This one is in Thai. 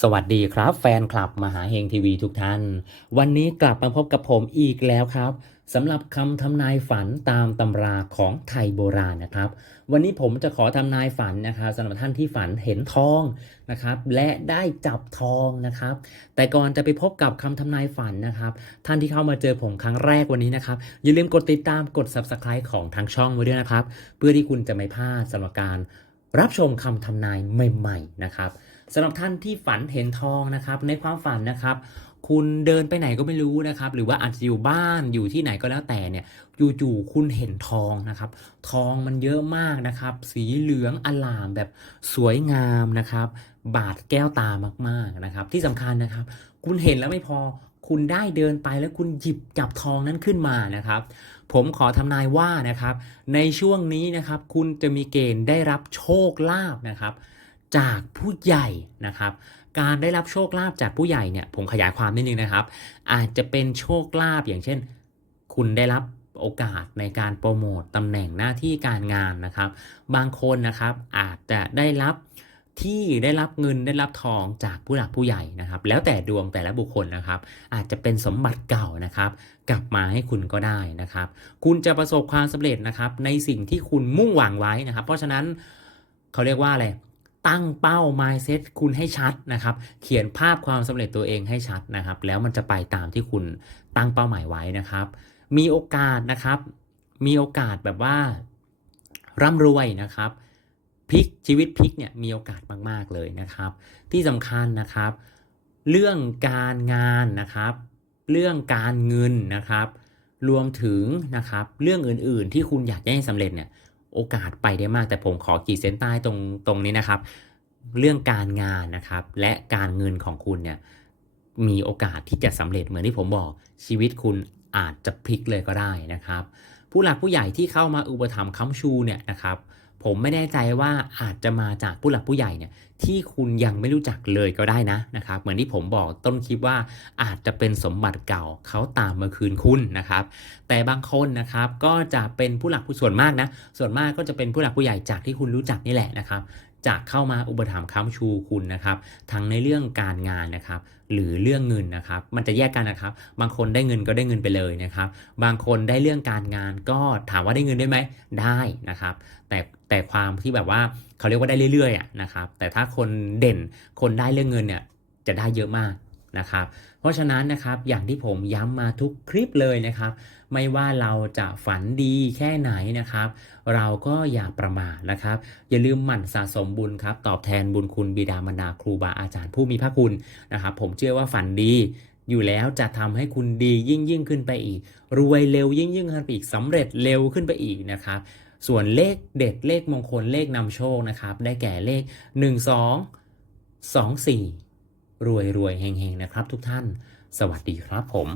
สวัสดีครับ แฟนคลับมหาเฮงทีวีทุกท่าน วันนี้กลับมาพบกับผมอีกแล้วครับสำหรับคำทำนายฝันตามตำราของไทยโบราณนะครับ วันนี้ผมจะขอทำนายฝันนะครับสำหรับท่านที่ฝันเห็นทองนะครับ และได้จับทองนะครับ แต่ก่อนจะไปพบกับคำทำนายฝันนะครับ ท่านที่เข้ามาเจอผมครั้งแรกวันนี้นะครับ อย่าลืมกดติดตามกด subscribe ของทางช่องไว้ด้วยนะครับ เพื่อที่คุณจะไม่พลาดสำหรับการ รับชมคำทำนายใหม่ๆนะครับสำหรับท่านที่ฝันเห็นทองนะครับในความฝันนะครับ คุณเดินไปไหนก็ไม่รู้นะครับ หรือว่าอาจจะอยู่บ้านอยู่ที่ไหนก็แล้วแต่เนี่ยจู่ๆคุณเห็นทองนะครับ ทองมันเยอะมากนะครับ สีเหลืองอลามแบบสวยงามนะครับ บาดแก้วตามากๆนะครับ ที่สำคัญนะครับ คุณเห็นแล้วไม่พอ คุณได้เดินไปแล้วคุณหยิบจับทองนั้นขึ้นมานะครับ ผมขอทำนายว่านะครับ ในช่วงนี้นะครับ คุณจะมีเกณฑ์ได้รับโชคลาภนะครับ จากผู้ใหญ่นะครับ การได้รับโชคลาภจากผู้ใหญ่เนี่ยผมขยายความนิดนึงนะครับ อาจจะเป็นโชคลาภอย่างเช่น คุณได้รับโอกาสในการโปรโมตตำแหน่งหน้าที่การงานนะครับ บางคนนะครับอาจจะได้รับ ที่ได้รับเงินได้รับทองจากผู้หลักผู้ใหญ่นะครับ แล้วแต่ดวงแต่ละบุคคลนะครับ อาจจะเป็นสมบัติเก่านะครับ กลับมาให้คุณก็ได้นะครับ คุณจะประสบความสำเร็จนะครับ ในสิ่งที่คุณมุ่งหวังไว้นะครับ เพราะฉะนั้นเขาเรียกว่าอะไรตั้งเป้า mindset คุณให้ชัดนะครับ เขียนภาพความสำเร็จตัวเองให้ชัดนะครับ แล้วมันจะไปตามที่คุณตั้งเป้าหมายไว้นะครับ มีโอกาสนะครับ มีโอกาสแบบว่าร่ำรวยนะครับ พลิกชีวิตพลิกเนี่ยมีโอกาสมาก ๆ เลยนะครับ ที่สำคัญนะครับ เรื่องการงานนะครับ เรื่องการเงินนะครับ รวมถึงนะครับเรื่องอื่นๆ ที่คุณอยากจะให้สำเร็จเนี่ยโอกาสไปได้มากแต่ผมขอขีดเส้นใต้ตรงตรงนี้นะครับ เรื่องการงานนะครับ และการเงินของคุณเนี่ยมีโอกาสที่จะสำเร็จเหมือนที่ผมบอกชีวิตคุณอาจจะพลิกเลยก็ได้นะครับ ผู้หลักผู้ใหญ่ที่เข้ามาอุปถัมภ์ค้ำชูเนี่ยนะครับ ผมไม่แน่ใจว่าอาจจะมาจากผู้หลักผู้ใหญ่เนี่ยที่คุณยังไม่รู้จักเลยก็ได้นะนะครับ เหมือนที่ผมบอกต้นคลิปว่าอาจจะเป็นสมบัติเก่าเขาตามมาคืนคุณนะครับ แต่บางคนนะครับก็จะเป็นผู้หลักผู้ส่วนมากนะส่วนมากก็จะเป็นผู้หลักผู้ใหญ่จากที่คุณรู้จักนี่แหละนะครับ จะเข้ามาอุปถัมภ์ค้ำชูคุณนะครับ ทั้งในเรื่องการงานนะครับ หรือเรื่องเงินนะครับ มันจะแยกกันนะครับ บางคนได้เงินก็ได้เงินไปเลยนะครับ บางคนได้เรื่องการงานก็ถามว่าได้เงินได้ไหมได้นะครับ แต่แต่ความที่แบบว่าเขาเรียกว่าได้เรื่อยๆนะครับ แต่ถ้าคนเด่นคนได้เรื่องเงินเนี่ยจะได้เยอะมาก นะครับ เพราะฉะนั้นนะครับอย่างที่ผมย้ำมาทุกคลิปเลยนะครับ ไม่ว่าเราจะฝันดีแค่ไหนนะครับ เราก็อย่าประมาทนะครับ อย่าลืมหมั่นสะสมบุญครับ ตอบแทนบุญคุณบิดามารดาครูบาอาจารย์ผู้มีพระคุณนะครับ ผมเชื่อว่าฝันดีอยู่แล้วจะทำให้คุณดียิ่งยิ่งขึ้นไปอีก รวยเร็วยิ่งยิ่งขึ้นไปอีกสำเร็จเร็วขึ้นไปอีกนะครับ ส่วนเลขเด็ดเลขมงคลเลขนำโชคนะครับ ได้แก่เลข 1 2 2 4 รวยรวยเฮงๆนะครับทุกท่าน สวัสดีครับผม